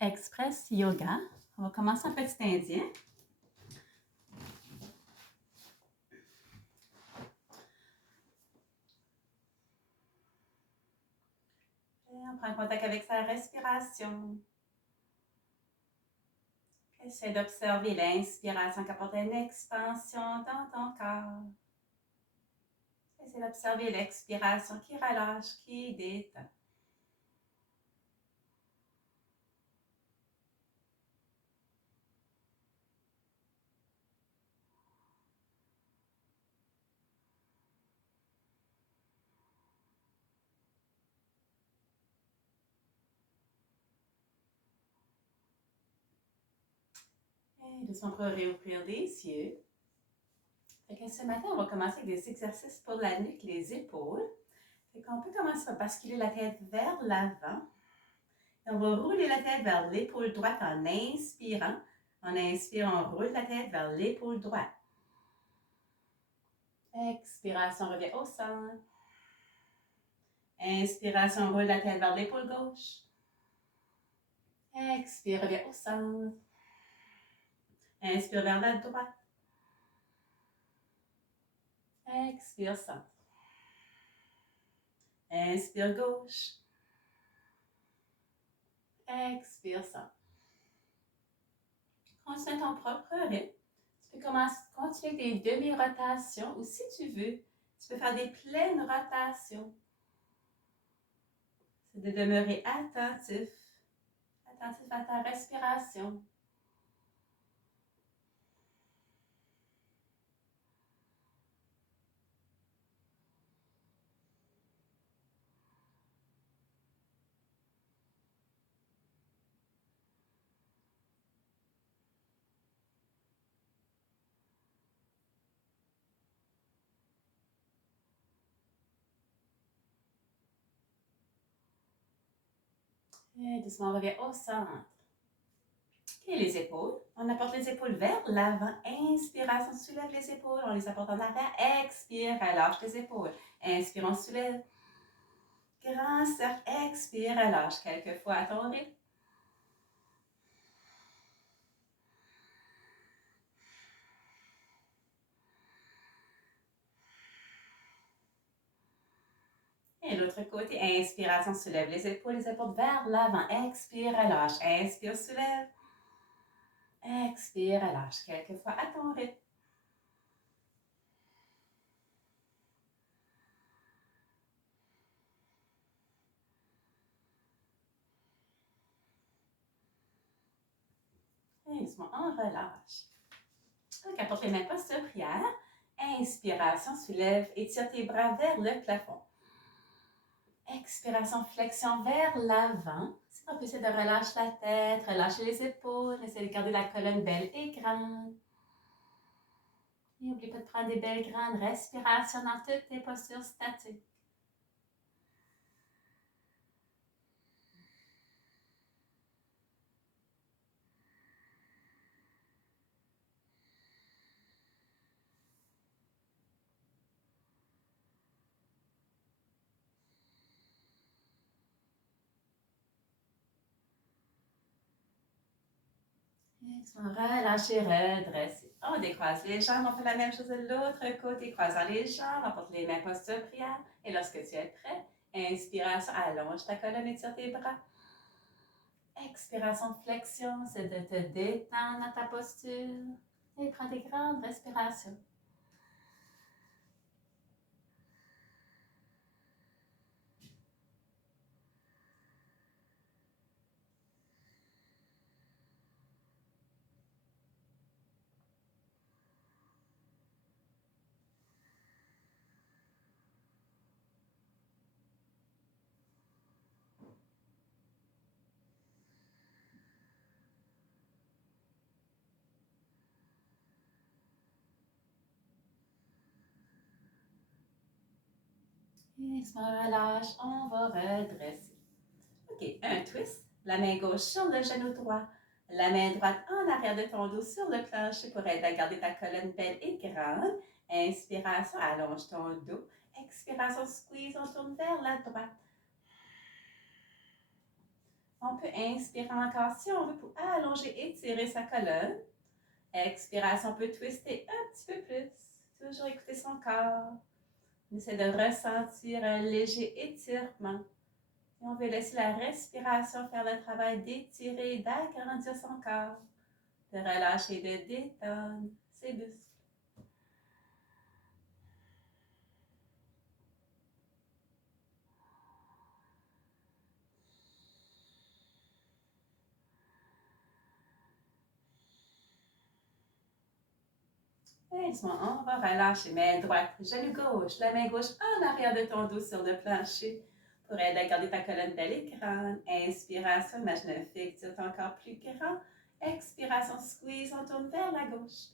Express Yoga. On va commencer en petit indien. Et on prend contact avec sa respiration. Essaie d'observer l'inspiration qui apporte une expansion dans ton corps. Essaie d'observer l'expiration qui relâche, qui détend. Et doucement pour réouvrir les yeux. Fait que ce matin, on va commencer avec des exercices pour la nuque, les épaules. Fait qu'on peut commencer par basculer la tête vers l'avant. Et on va rouler la tête vers l'épaule droite en inspirant. En inspirant, on roule la tête vers l'épaule droite. Expiration, on revient au centre. Inspiration, on roule la tête vers l'épaule gauche. Expire, revient au centre. Inspire vers la droite. Expire, centre. Inspire, gauche. Expire, centre. Continue à ton propre rythme. Tu peux continuer avec des demi-rotations ou si tu veux, tu peux faire des pleines rotations. C'est de demeurer attentif à ta respiration. Et doucement, on revient au centre. Et les épaules. On apporte les épaules vers l'avant. Inspiration, soulève les épaules. On les apporte en arrière. Expire, relâche les épaules. Inspire, on soulève. Grand cercle. Expire, relâche. Quelques fois à ton rythme. Et l'autre côté, inspiration, soulève les épaules vers l'avant. Expire, relâche. Inspire, soulève. Expire, relâche. Quelques fois à ton rythme. Et doucement, on relâche. Donc, apporte les mains posture prière. Inspiration, soulève, étire tes bras vers le plafond. Expiration, flexion vers l'avant. Si on peut essayer de relâcher la tête, relâcher les épaules, essayer de garder la colonne belle et grande. Et n'oublie pas de prendre des belles grandes respirations dans toutes tes postures statiques. Relâchez, redressez. On décroise les jambes, on fait la même chose de l'autre côté, croisant les jambes, on porte les mains posture prière. Et lorsque tu es prêt, inspiration, allonge ta colonne, étire tes bras. Expiration, flexion, c'est de te détendre dans ta posture. Et prends des grandes respirations. Et se relâche, on va redresser. OK, un twist. La main gauche sur le genou droit. La main droite en arrière de ton dos sur le plancher pour aider à garder ta colonne belle et grande. Inspiration, allonge ton dos. Expiration, squeeze, on tourne vers la droite. On peut inspirer encore si on veut pour allonger, étirer sa colonne. Expiration, on peut twister un petit peu plus. Toujours écouter son corps. On essaie de ressentir un léger étirement. Et on veut laisser la respiration faire le travail d'étirer, d'agrandir son corps, de relâcher, de détendre ses muscles. Et doucement, on va relâcher. Main droite, genou gauche, la main gauche en arrière de ton dos sur le plancher pour aider à garder ta colonne belle et grande. Inspiration, imagine un fictif encore plus grand. Expiration, squeeze, on tourne vers la gauche.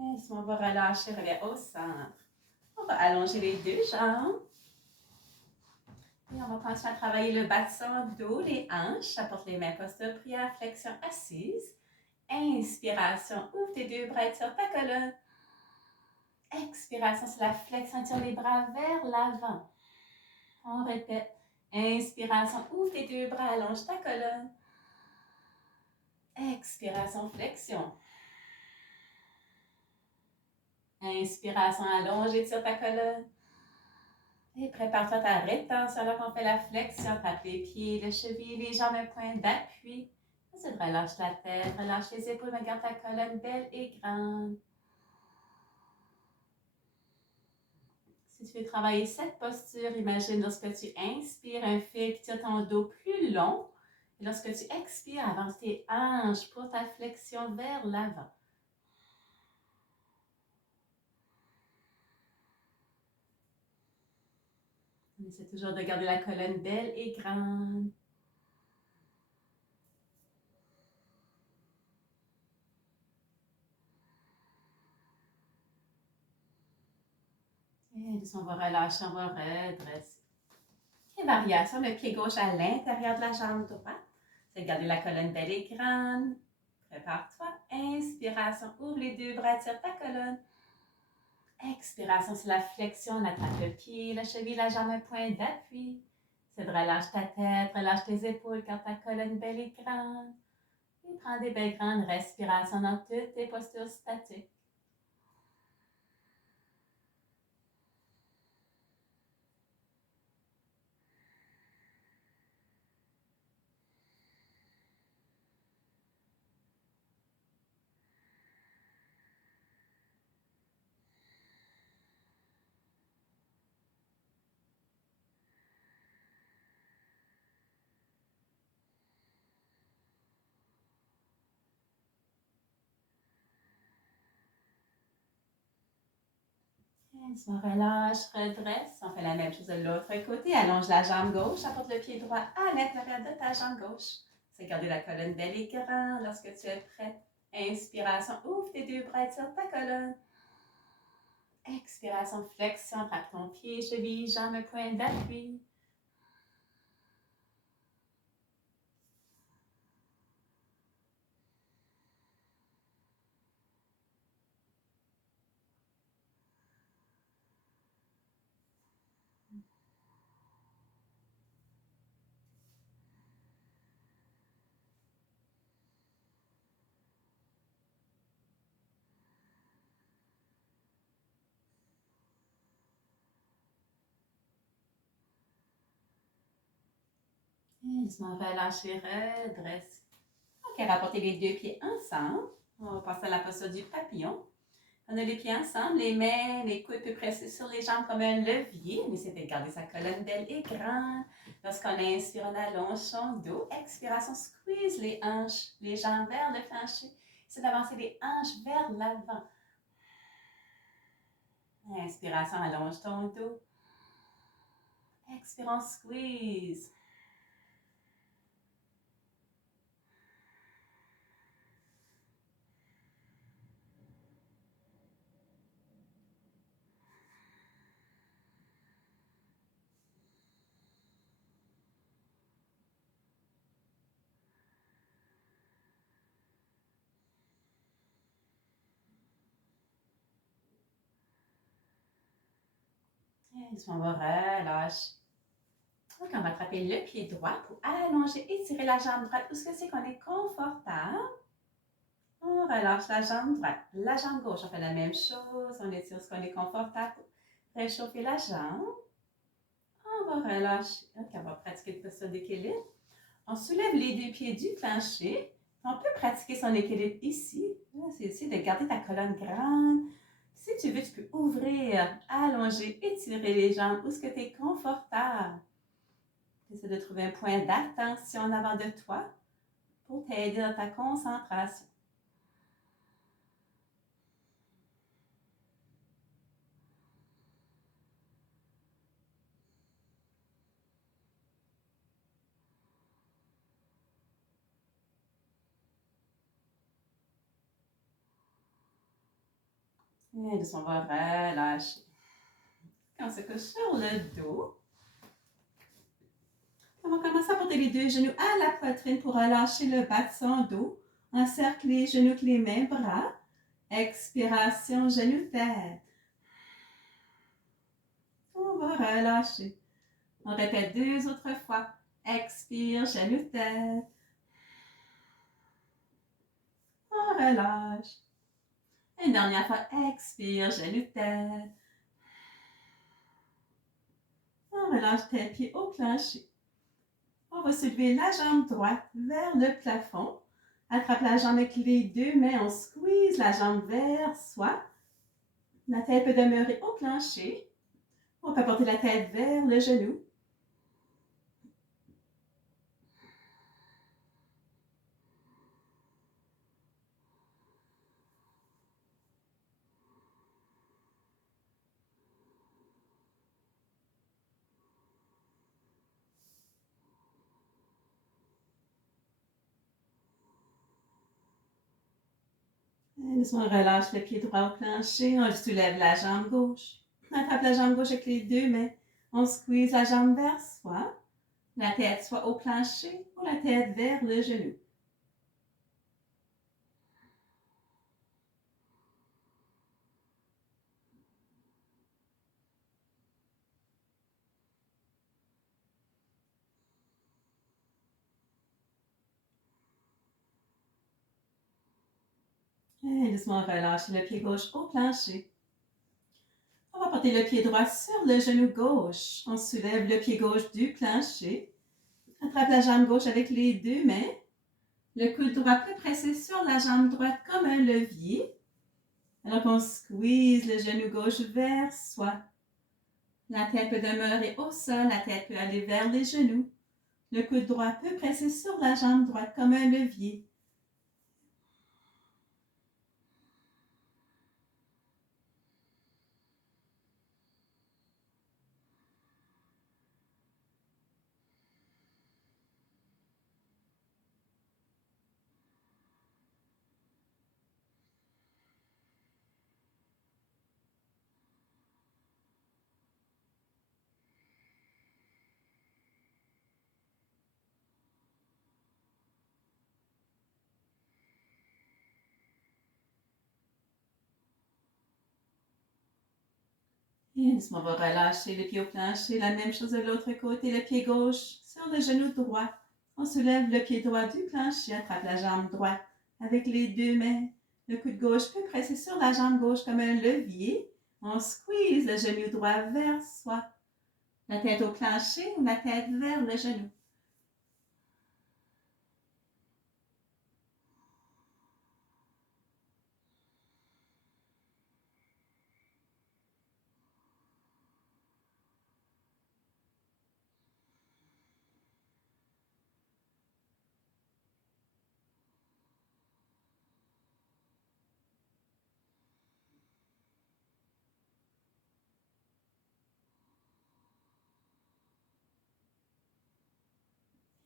Et doucement, on va relâcher, revient au centre. On va allonger les deux jambes. Et on va continuer à travailler le bas de son dos, les hanches. Apporte les mains posture prière, flexion assise. Inspiration, ouvre tes deux bras sur ta colonne. Expiration, c'est la flexion, tire les bras vers l'avant. On répète. Inspiration, ouvre tes deux bras, allonge ta colonne. Expiration, flexion. Inspiration, allonge, étire ta colonne. Et prépare-toi ta rétention là qu'on fait la flexion. Tape les pieds, les chevilles, les jambes, un point d'appui. Ensuite, relâche la tête, relâche les épaules, mais garde ta colonne belle et grande. Si tu veux travailler cette posture, imagine lorsque tu inspires un fil qui tire ton dos plus long. Et lorsque tu expires, avance tes hanches pour ta flexion vers l'avant. On essaie toujours de garder la colonne belle et grande. Et on va relâcher, on va redresser. Et variation, le pied gauche à l'intérieur de la jambe droite. C'est garder la colonne belle et grande. Prépare-toi. Inspiration, ouvre les deux bras, tire ta colonne. Expiration, c'est la flexion, on attrape le pied, la cheville, la jambe, un point d'appui. C'est de relâche ta tête, relâche tes épaules quand ta colonne belle et grande. Et prends des belles grandes respirations dans toutes tes postures statiques. On relâche, redresse. On fait la même chose de l'autre côté. Allonge la jambe gauche, apporte le pied droit à l'intérieur de ta jambe gauche. C'est garder la colonne belle et grande lorsque tu es prête. Inspiration, ouvre tes deux bras sur ta colonne. Expiration, flexion, attrape ton pied, cheville, jambe, point d'appui. Doucement relâcher, redresse. Ok, rapportez les deux pieds ensemble. On va passer à la posture du papillon. On a les pieds ensemble, les mains, les coudes peuvent presser sur les jambes comme un levier. On essaie de garder sa colonne belle et grande. Lorsqu'on inspire, on allonge son dos. Expiration, squeeze les hanches, les jambes vers le plancher. C'est d'avancer les hanches vers l'avant. Inspiration, allonge ton dos. Expirons, squeeze. Doucement, on va relâcher. Donc, on va attraper le pied droit pour allonger, étirer la jambe droite. Où est-ce que c'est qu'on est confortable? On relâche la jambe droite. La jambe gauche, on fait la même chose. On étire ce qu'on est confortable pour réchauffer la jambe. On va relâcher. Donc, on va pratiquer une posture d'équilibre. On soulève les deux pieds du plancher. On peut pratiquer son équilibre ici. C'est essayer de garder ta colonne grande. Si tu veux, tu peux ouvrir, allonger, étirer les jambes où est-ce que tu es confortable. Essaie de trouver un point d'attention en avant de toi pour t'aider dans ta concentration. Et doucement, on va relâcher. On se couche sur le dos. On va commencer à porter les deux genoux à la poitrine pour relâcher le bas de son dos. Encercle les genoux avec les mains, bras. Expiration, genoux, tête. On va relâcher. On répète 2 autres fois. Expire, genoux, tête. On relâche. Une dernière fois. Expire, genoux, tête. On relâche tête, pied au plancher. On va soulever la jambe droite vers le plafond. Attrape la jambe avec les deux mains. On squeeze la jambe vers soi. La tête peut demeurer au plancher. On peut porter la tête vers le genou. On relâche le pied droit au plancher. On soulève la jambe gauche. On attrape la jambe gauche avec les deux mains. On squeeze la jambe vers soi. La tête soit au plancher ou la tête vers le genou. Et doucement, relâche le pied gauche au plancher. On va porter le pied droit sur le genou gauche. On soulève le pied gauche du plancher. Attrape la jambe gauche avec les deux mains. Le coude droit peut presser sur la jambe droite comme un levier. Alors qu'on squeeze le genou gauche vers soi. La tête peut demeurer au sol, la tête peut aller vers les genoux. Le coude droit peut presser sur la jambe droite comme un levier. Et doucement, on va relâcher le pied au plancher. La même chose de l'autre côté, le pied gauche sur le genou droit. On soulève le pied droit du plancher, attrape la jambe droite avec les deux mains. Le coude gauche peut presser sur la jambe gauche comme un levier. On squeeze le genou droit vers soi. La tête au plancher ou la tête vers le genou.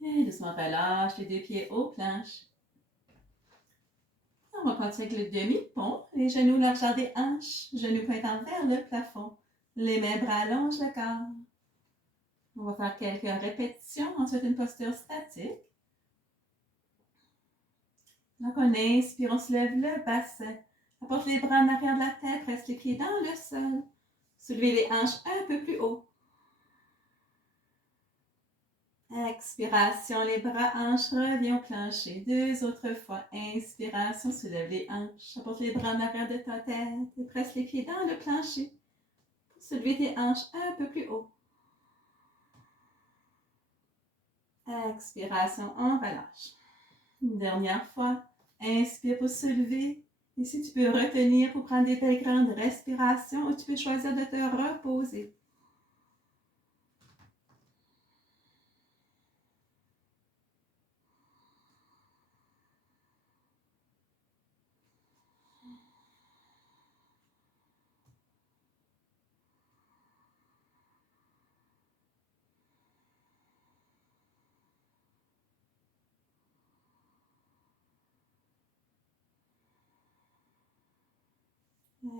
Et doucement, relâche les deux pieds au plancher. On va continuer avec le demi-pont. Les genoux largeur des hanches, genoux pointant vers le plafond. Les mains bras allongent le corps. On va faire quelques répétitions, ensuite une posture statique. Donc on inspire, on se lève le bassin. Apporte les bras en arrière de la tête, presse les pieds dans le sol. Soulevez les hanches un peu plus haut. Expiration, les bras, hanches, reviens au plancher. 2 autres fois. Inspiration, soulève les hanches. Apporte les bras en arrière de ta tête et presse les pieds dans le plancher. Pour soulever tes hanches un peu plus haut. Expiration, on relâche. Une dernière fois. Inspire pour soulever. Et si tu peux retenir pour prendre des belles grandes respirations ou tu peux choisir de te reposer.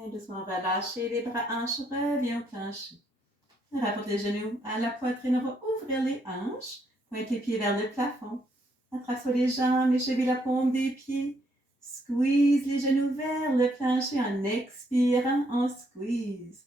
Et doucement relâcher les bras, hanches, reviens au plancher. Rapporte les genoux à la poitrine, on va ouvrir les hanches. Pointe les pieds vers le plafond. Attrape sur les jambes, les chevilles, la paume des pieds. Squeeze les genoux vers le plancher en expirant, on squeeze.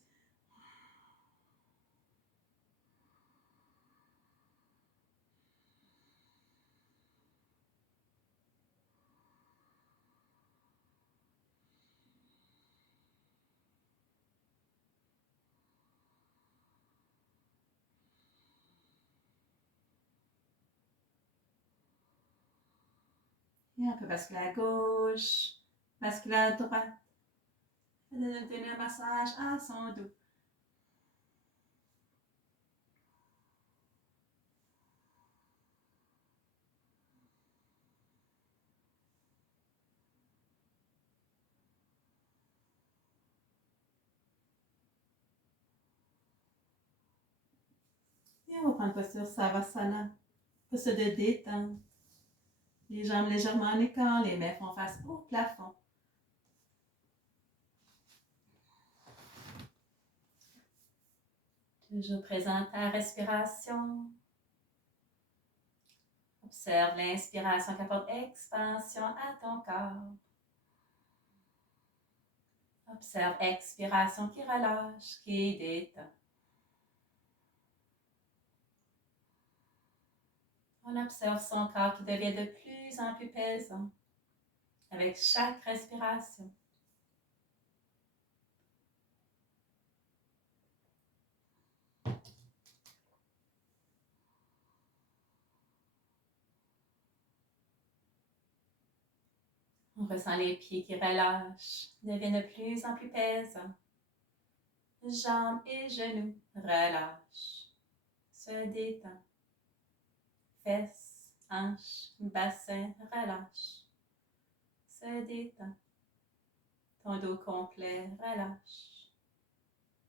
Et on peut basculer à gauche, basculer à droite. Donner un massage à son dos. Et on va prendre posture Savasana, posture de détente. Les jambes légèrement en écart, les mains font face au plafond. Toujours présente à la respiration. Observe l'inspiration qui apporte expansion à ton corps. Observe expiration qui relâche, qui détend. On observe son corps qui devient de plus en plus pesant avec chaque respiration. On ressent les pieds qui relâchent, deviennent de plus en plus pesants. Jambes et genoux relâchent, se détendent. Fesses, hanches, bassin relâchent, se détend. Ton dos complet relâche,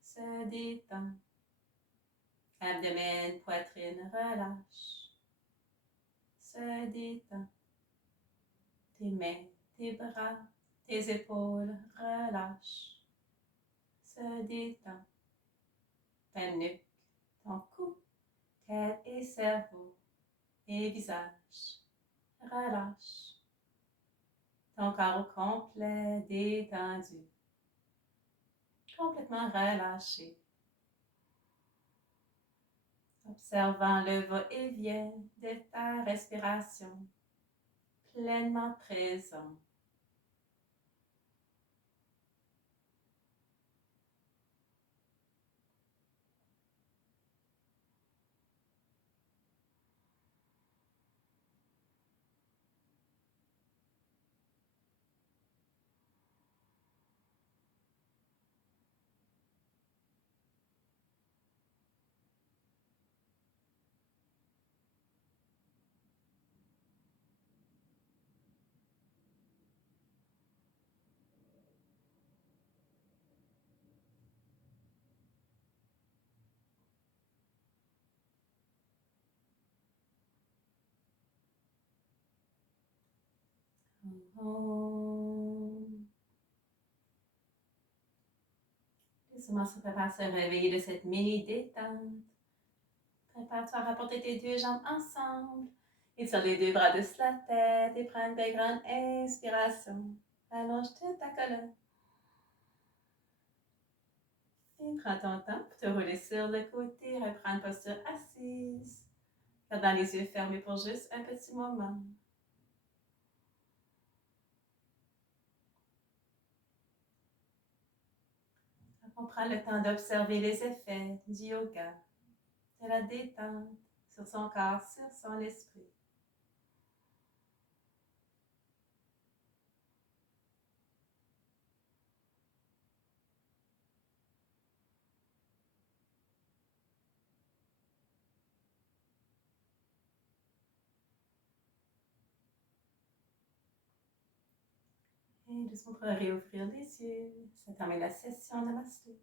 se détend. Abdomen, poitrine relâche, se détend. Tes mains, tes bras, tes épaules relâchent, se détend. Ta nuque, ton cou, tête et cerveau et visage relâchent. Ton corps au complet détendu, complètement relâché. Observant le va-et-vient de ta respiration, pleinement présent. Doucement se prépare à se réveiller de cette mini-détente. Prépare-toi à rapporter tes deux jambes ensemble. Étire les deux bras dessus la tête et prends une belle grande inspiration. Allonge toute ta colonne. Et prends ton temps pour te rouler sur le côté, reprendre posture assise. Gardant les yeux fermés pour juste un petit moment. On prend le temps d'observer les effets du yoga, de la détente sur son corps, sur son esprit. Et doucement, on peut réouvrir les yeux. Ça termine la session. Namasté.